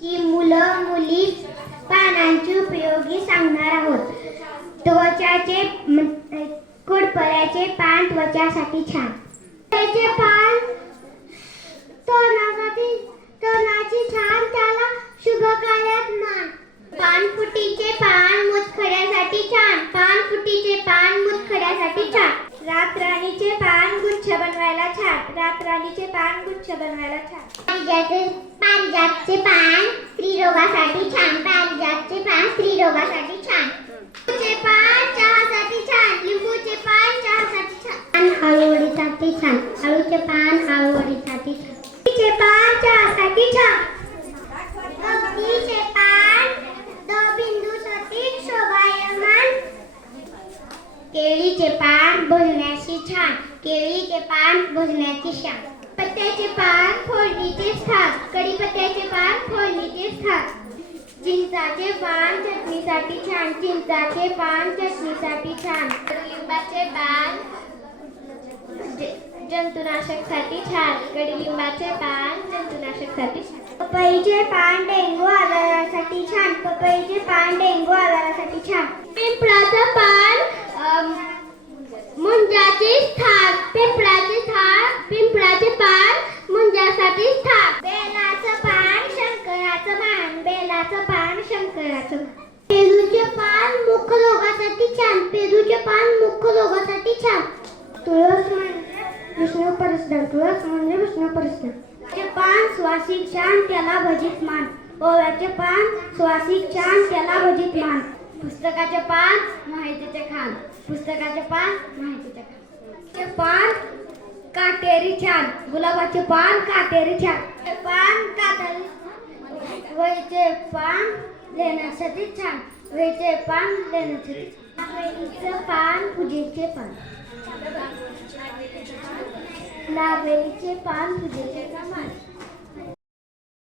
ची मुलं मुली पानांचे उपयोगी सांगणार आहोत. त्वचाचे कोडपऱ्याचे पान त्वचासाठी छान. त्याचे पान तोंडाची छान, त्याला शुभकार्यात मान. पानफुटीचे पान मुतखड्यासाठी छान. पानफुटीचे पान मुतखड्यासाठी छान. रातराणीचे पान गुच्छ बनवायला छान. रातराणीचे पान गुच्छ बनवायला छान. पारिजातचे पान स्त्रीरोगासाठी छान. पारिजातचे पान स्त्रीरोगासाठी छान. लिंबूचे पान चहासाठी छान. लिंबूचे पान चहासाठी छान. आळूवडीसाठी छान. आळूचे पान आळूवडीसाठी छान. चे पान चहासाठी छान. गवतीचे पान दबिंदूसाठी शोभायमान. केळीचे पान भोजनाची छान. केळीचे पान भोजनाची शान. पत्त्याचे पान फोडणीचे खास. कढीपत्त्याचे पान फोडणीचे खास. चिंचाचे पान चटणीसाठी छान. चिंचाचे पान चटणीसाठी छान. कडुलिंबाचे पान जंतुनाशकसाठी छान. कडुलिंबाचे पान जंतुनाशकसाठी छान. पपईचे पान डेंगू आजारासाठी छान. पपईचे पान डेंगू आजारासाठी छान. पिंपळाचं पान मुंजाचे थाप. पिंपळाचे पान मुंजासाठी थाप. बेलाचं पान शंकराचं मान. बेलाचं पान शंकराचं मान. पेरूचे पान मुख रोगासाठी छान. पेरूचे पान मुख रोगासाठी छान. तुळस म्हणजे विष्णू परसदान. तुळस म्हणजे विष्णू परसदान. ओव्याचे पान सुवासिक छान, त्याला भजित मान. ओव्याचे पान सुवासिक छान, त्याला भजित मान. पुस्तकाचे पान माहितीचे खान. पुस्तकाचे पान माहितीचे खान. पान काटेरी छान. गुलाबाचे पान काटेरी छान. पान काटेरी. वहीचे पान लेण्यासाठी छान. वहीचे पान लेण्यासाठी. नावेलीचे पान पूजेचे पान. नावेलीचे पान पूजेचे पान.